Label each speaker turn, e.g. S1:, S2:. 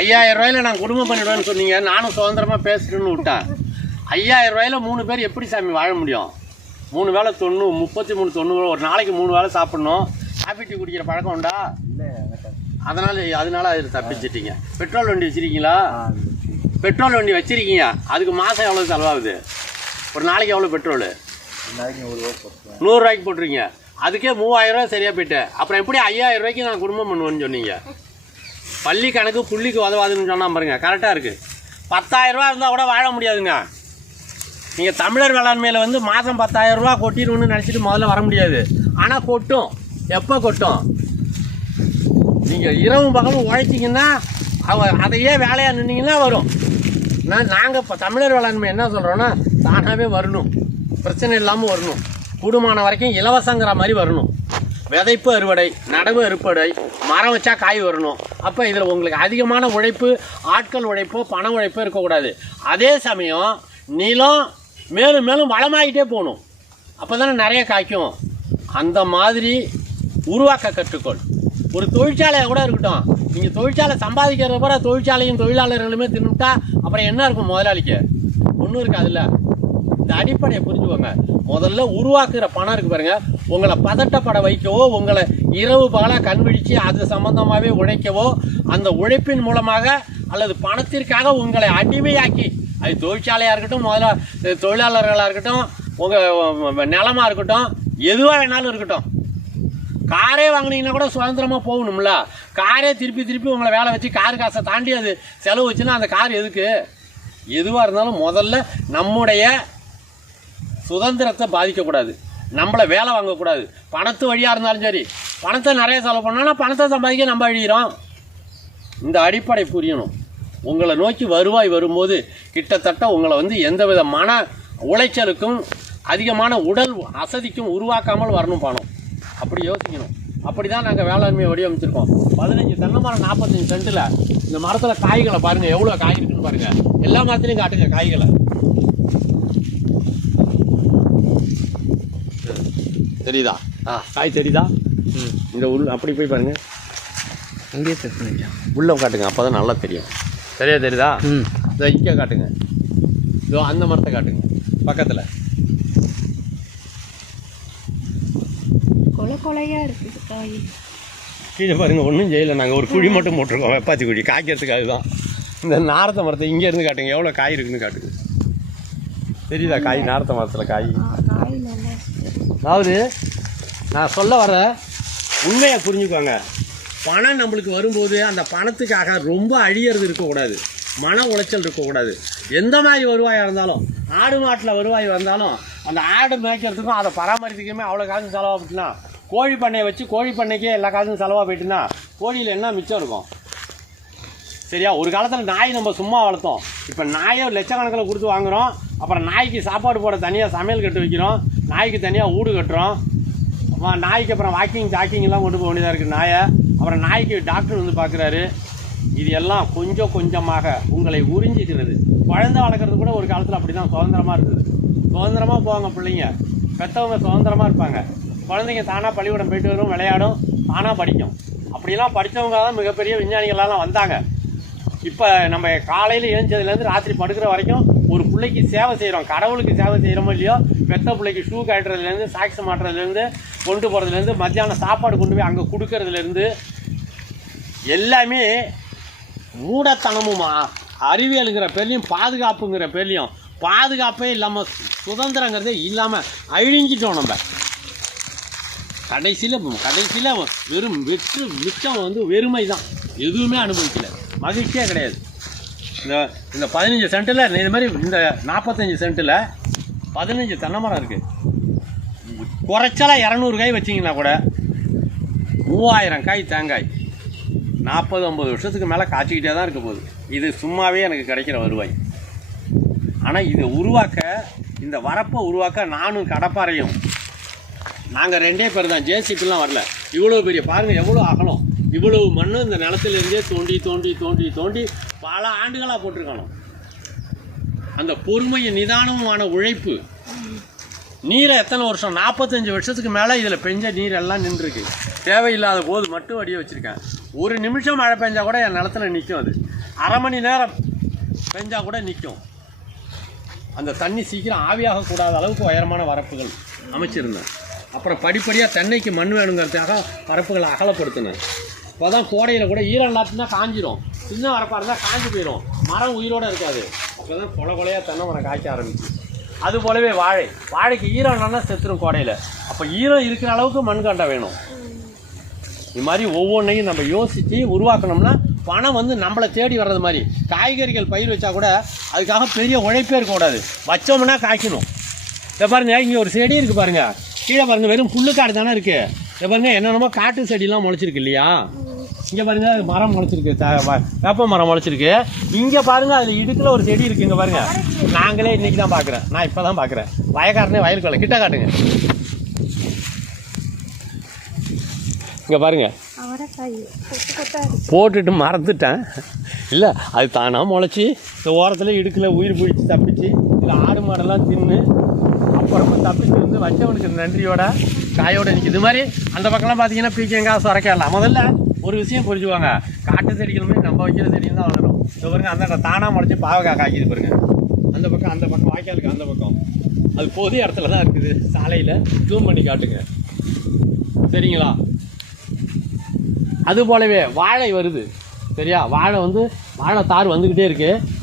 S1: ஐயாயிரம் ரூபாயில நான் குடும்பம் பண்ணிடுவேன்னு சொன்னீங்க. நானும் சுதந்திரமா பேசுறேன்னு விட்டேன் ஐயாயிரம் ரூபாயில மூணு பேர் எப்படி சாமி வாழ முடியும்? மூணு வேளை தொண்ணூறு முப்பத்தி மூணு தொண்ணூறு ஒரு நாளைக்கு மூணு வேளை சாப்பிடணும். காஃபி டீ குடிக்கிற பழக்கம் உண்டா? அதனால அதனால அதில் தப்பிச்சிட்டீங்க. பெட்ரோல் வண்டி வச்சிருக்கீங்களா? பெட்ரோல் வண்டி வச்சிருக்கீங்க. அதுக்கு மாதம் எவ்வளோ செலவாகுது? ஒரு நாளைக்கு எவ்வளோ பெட்ரோலு? நூறுரூவாய்க்கு போட்டுருங்க அதுக்கே மூவாயிரம் ரூபாய் சரியாக போயிட்டு. அப்புறம் எப்படி ஐயாயிரம் ரூபாய்க்கு நான் குடும்பம் பண்ணுவேன்னு சொன்னீங்க? பள்ளி கணக்கு புள்ளிக்கு உதவாதுன்னு சொன்னால் பாருங்க கரெக்டாக இருக்குது பத்தாயிரம் ரூபா இருந்தால் கூட வாழ முடியாதுங்க. நீங்கள் தமிழர் வேளாண்மையில் வந்து மாதம் பத்தாயிரம் ரூபா கொட்டிடுவோம்னு நினச்சிட்டு முதல்ல வர முடியாது. ஆனால் கொட்டும். எப்போ கொட்டும்? நீங்கள் இரவும் பகலும் உழைச்சிங்கன்னா அவ அதையே வேலையாக நின்னீங்கன்னா வரும். நான் நாங்கள் இப்போ தமிழர் வேளாண்மை என்ன சொல்கிறோன்னா தானாகவே வரணும். பிரச்சனை இல்லாமல் வரணும். கூடுமான வரைக்கும் இலவசங்கிற மாதிரி வரணும். விதைப்பு அறுவடை நடவு அறுப்படை மரம் வச்சா காய் வரணும். அப்போ இதில் உங்களுக்கு அதிகமான உழைப்பு ஆட்கள் உழைப்போ பண உழைப்போ இருக்கக்கூடாது. அதே சமயம் நிலம் மேலும் மேலும் வளமாகிட்டே போகணும். அப்போ தானே நிறைய காய்க்கும். அந்த மாதிரி உருவாக்க கற்றுக்கொள். ஒரு தொழிற்சாலையாக கூட இருக்கட்டும். நீங்கள் தொழிற்சாலை சம்பாதிக்கிறத கூட தொழிற்சாலையும் தொழிலாளர்களுமே தின்னுட்டா அப்புறம் என்ன இருக்கும் முதலாளிக்கு? ஒன்றும் இருக்காதுல்ல. இந்த அடிப்படையை புரிஞ்சுக்கோங்க. முதல்ல உருவாக்குற பணம் இருக்கு பாருங்கள் உங்களை பதட்டப்பட வைக்கவோ உங்களை இரவு பகலாக கண்விழிச்சு அது சம்பந்தமாகவே உழைக்கவோ அந்த உழைப்பின் மூலமாக அல்லது பணத்திற்காக உங்களை அடிமையாக்கி அது தொழிற்சாலையாக இருக்கட்டும் முதல்ல தொழிலாளர்களாக இருக்கட்டும் உங்கள் நிலமாக இருக்கட்டும் எதுவாக வேணாலும் இருக்கட்டும். காரே வாங்குனீங்கன்னா கூட சுதந்திரமாக போகணும்ல. காரே திருப்பி திருப்பி உங்களை வேலை வச்சு கார் காசை தாண்டி அது செலவு வச்சுன்னா அந்த கார் எதுக்கு? எதுவாக இருந்தாலும் முதல்ல நம்முடைய சுதந்திரத்தை பாதிக்கக்கூடாது. நம்மளை வேலை வாங்கக்கூடாது. பணத்து வழியாக இருந்தாலும் சரி. பணத்தை நிறைய செலவு பண்ணோன்னா பணத்தை சம்பாதிக்க நம்ம அழிகிறோம் இந்த அடிப்படை புரியணும். உங்களை நோக்கி வருவாய் வரும்போது கிட்டத்தட்ட உங்களை வந்து எந்த மன உளைச்சலுக்கும் அதிகமான உடல் அசதிக்கும் உருவாக்காமல் வரணும் பணம். அப்படி யோசிக்கணும். அப்படி தான் நாங்கள் வேளாண்மையை வடிவமைச்சிருக்கோம். பதினஞ்சு தென்னை மரம் நாற்பத்தஞ்சு சென்ட்டில் இந்த மரத்தில் காய்களை பாருங்கள் எவ்வளோ காய் இருக்குன்னு பாருங்கள் எல்லா மரத்துலையும் காட்டுங்க காய்களை. தெரியுதா? ஆ. காய் தெரியுதா? இந்த உள் அப்படி போய் பாருங்க.
S2: அங்கேயே பண்ணிக்கலாம்
S1: உள்ளே காட்டுங்க அப்போ தான் நல்லா தெரியும். சரியா தெரியுதா?
S2: ம்.
S1: இதோ இங்கே காட்டுங்க. இதோ அந்த மரத்தை காட்டுங்க பக்கத்தில்.
S3: கொலை கொலையா இருக்குது காய்
S1: கீழே பாருங்க ஒன்றும் செய்யலை. நாங்கள் ஒரு குழி மட்டும் போட்டிருக்கோம் வெப்பாத்தி குழி. காய்க்கிறதுக்காக தான். இந்த நாரத்தை மரத்தை இங்கே இருந்து காட்டுங்க எவ்வளோ காய் இருக்குன்னு காட்டுங்க. தெரியுதா காய்? நாரத்தை மரத்தில் காய். அதாவது நான் சொல்ல வர உண்மையை புரிஞ்சுக்கோங்க. பணம் நம்மளுக்கு வரும்போது அந்த பணத்துக்காக ரொம்ப அழியறது இருக்கக்கூடாது. மன உளைச்சல் இருக்கக்கூடாது. எந்த மாதிரி வருவாயாக இருந்தாலும் ஆடு மாட்டில் வருவாய் வந்தாலும் அந்த ஆடு மேய்க்கிறதுக்கும் அதை பராமரிப்புக்குமே அவ்வளோ காசு செலவாக போச்சுன்னா கோழி பண்ணையை வச்சு கோழி பண்ணைக்கே எல்லா காசும் செலவாக போயிட்டுன்னா கோழியில் என்ன மிச்சம் இருக்கும்? சரியா? ஒரு காலத்தில் நாய் நம்ம சும்மா வளர்த்தோம். இப்போ நாயை லட்சக்கணக்கில் கொடுத்து வாங்குறோம். அப்புறம் நாய்க்கு சாப்பாடு போட தனியாக சமையல் கட்டு வைக்கிறோம். நாய்க்கு தனியாக ஊடு கட்டுறோம். அப்புறம் நாய்க்கு அப்புறம் வாக்கிங் ஜாக்கிங்லாம் கொண்டு போக வேண்டியதாக இருக்குது நாயை. அப்புறம் நாய்க்கு டாக்டர் வந்து பார்க்குறாரு. இது எல்லாம் கொஞ்சம் கொஞ்சமாக உங்களை உறிஞ்சிக்கிறது. குழந்தை வளர்க்குறது கூட ஒரு காலத்தில் அப்படி தான் சுதந்திரமாக இருந்தது. சுதந்திரமாக போவாங்க பிள்ளைங்க. பெற்றவங்க சுதந்திரமாக இருப்பாங்க. குழந்தைங்க தானாக பள்ளிக்கூடம் போயிட்டு வரும் விளையாடும் தானாக படிக்கும். அப்படிலாம் படித்தவங்க தான் மிகப்பெரிய விஞ்ஞானிகள்லாம் வந்தாங்க. இப்போ நம்ம காலையில் எழுந்ததுலேருந்து ராத்திரி படுக்கிற வரைக்கும் ஒரு பிள்ளைக்கு சேவை செய்கிறோம் கடவுளுக்கு சேவை செய்கிறோமோ இல்லையோ பெத்த பிள்ளைக்கு ஷூ கட்டுறதுலேருந்து சாக்ஸ் மாட்டுறதுலேருந்து கொண்டு போகிறதுலேருந்து மத்தியானம் சாப்பாடு கொண்டு போய் அங்கே கொடுக்கறதுலேருந்து எல்லாமே மூடத்தனமுமா? அறிவியலுங்கிற பேர்லையும் பாதுகாப்புங்கிற பேர்லையும் பாதுகாப்பே இல்லாமல் சுதந்திரங்கிறதே இல்லாமல் அழிஞ்சிட்டோம் நம்ம. கடைசியில் கடைசியில் வெறும் வெற்று மிச்சம் வந்து வெறுமை தான் எதுவுமே அனுபவிக்கல. மகிழ்ச்சியே கிடையாது. இந்த இந்த பதினஞ்சு சென்ட்டில் இந்த மாதிரி இந்த நாற்பத்தஞ்சு சென்ட்டில் பதினஞ்சு தென்னை மரம் இருக்குது குறைச்சலாக இரநூறு காய் வச்சிங்கன்னா கூட மூவாயிரம் காய் தேங்காய். நாற்பது ஐம்பது வருஷத்துக்கு மேலே காய்ச்சிக்கிட்டே தான் இருக்க போகுது. இது சும்மாவே எனக்கு கிடைக்கிற வருவாய். ஆனால் இதை உருவாக்க இந்த வரப்பை உருவாக்க நானும் கடப்பாறையும் நாங்கள் ரெண்டே பேர் தான். ஜேசிபிலாம் வரல. இவ்வளோ பெரிய பாருங்கள் எவ்வளோ அகலம். இவ்வளவு மண்ணு இந்த நிலத்திலிருந்தே தோண்டி தோண்டி தோண்டி தோண்டி பல ஆண்டுகளாக போட்டிருக்கணும். அந்த பொறுமையும் நிதானமுமான உழைப்பு. நீரை எத்தனை வருஷம்? நாற்பத்தஞ்சு வருஷத்துக்கு மேலே இதில் பெஞ்ச நீர் எல்லாம் நின்றுருக்கு. தேவையில்லாத போது மட்டும் வடிய வச்சுருக்கேன். ஒரு நிமிஷம் மழை பெஞ்சால் கூட என் நிலத்துல நிற்கும் அது. அரை மணி நேரம் பெஞ்சால் கூட நிற்கும் அந்த தண்ணி சீக்கிரம் ஆவியாகக்கூடாத அளவுக்கு உயரமான வரப்புகள் அமைச்சிருந்தேன். அப்புறம் படிப்படியாக தென்னைக்கு மண் வேணுங்கிறதுக்காக வரப்புகளை அகலப்படுத்தினேன். இப்போ தான் கோடையில் கூட ஈரம் இல்லாட்டினா காஞ்சிரும். சின்ன வரப்பாக இருந்தால் காஞ்சி போயிடும் மரம் உயிரோடு இருக்காது. அப்போ தான் கொலை கொலையாக தென்னை மரம் காய்க்க ஆரம்பிச்சு. அது போலவே வாழை. வாழைக்கு ஈரம் இல்லைன்னா செத்துரும் கோடையில். அப்போ ஈரம் இருக்கிற அளவுக்கு மண்கண்டை வேணும். இது மாதிரி ஒவ்வொன்றையும் நம்ம யோசித்து உருவாக்கணும்னா பணம் வந்து நம்மளை தேடி வர்றது மாதிரி. காய்கறிகள் பயிர் வச்சா கூட அதுக்காக பெரிய உழைப்பே இருக்கக்கூடாது வச்சோம்னா காய்க்கணும். இதை பாருங்க இங்கே ஒரு செடி இருக்குது பாருங்கள் கீழே பாருங்கள் வெறும் புல்லுக்காடு தானே இருக்குது பாருங்க என்னென்னமோ காட்டு செடியெல்லாம் முளைச்சிருக்கு இல்லையா? இங்கே பாருங்க மரம் முளைச்சிருக்கு. வேப்ப மரம் முளைச்சிருக்கு. இங்கே பாருங்க அதில் இடுக்கில் ஒரு செடி இருக்குது இங்கே பாருங்க. நாங்களே இன்னைக்கு தான் பார்க்குறேன் நான் இப்போ தான் பார்க்குறேன் வயக்காரனே வயலுக்கு. கிட்ட காட்டுங்க. இங்கே பாருங்க. போட்டுட்டு மறந்துட்டேன். இல்லை அது தானாக முளைச்சி இந்த ஓரத்தில் இடுக்கில் உயிர் பிடிச்சி தப்பிச்சு. இல்லை ஆடு மாடெல்லாம் தின்னு அப்புறமா தப்பிச்சு வந்து வச்சவனுக்கு நன்றியோட காயோட நிற்கிது இது மாதிரி அந்த பக்கம்லாம் பார்த்தீங்கன்னா பீக்கங்காய் சுரைக்கலாம் முதல்ல ஒரு விஷயம் புரிஞ்சுவாங்க காட்டு செடிகளுமே நம்ம வைக்கிற செடியும் தான் வளரும். இது பாருங்க அந்த தானாக முளைச்சி பாவக்காய் காய்க்குது பாருங்க. அந்த பக்கம் அந்த பக்கம் வாய்க்காலுக்கு அந்த பக்கம். அது பொது இடத்துல தான் இருக்குது. சாலையில் ஜூம் பண்ணி காட்டுங்க. சரிங்களா? அது போலவே வாழை வருது. சரியா? வாழை வந்து வாழை தார் வந்துக்கிட்டே இருக்குது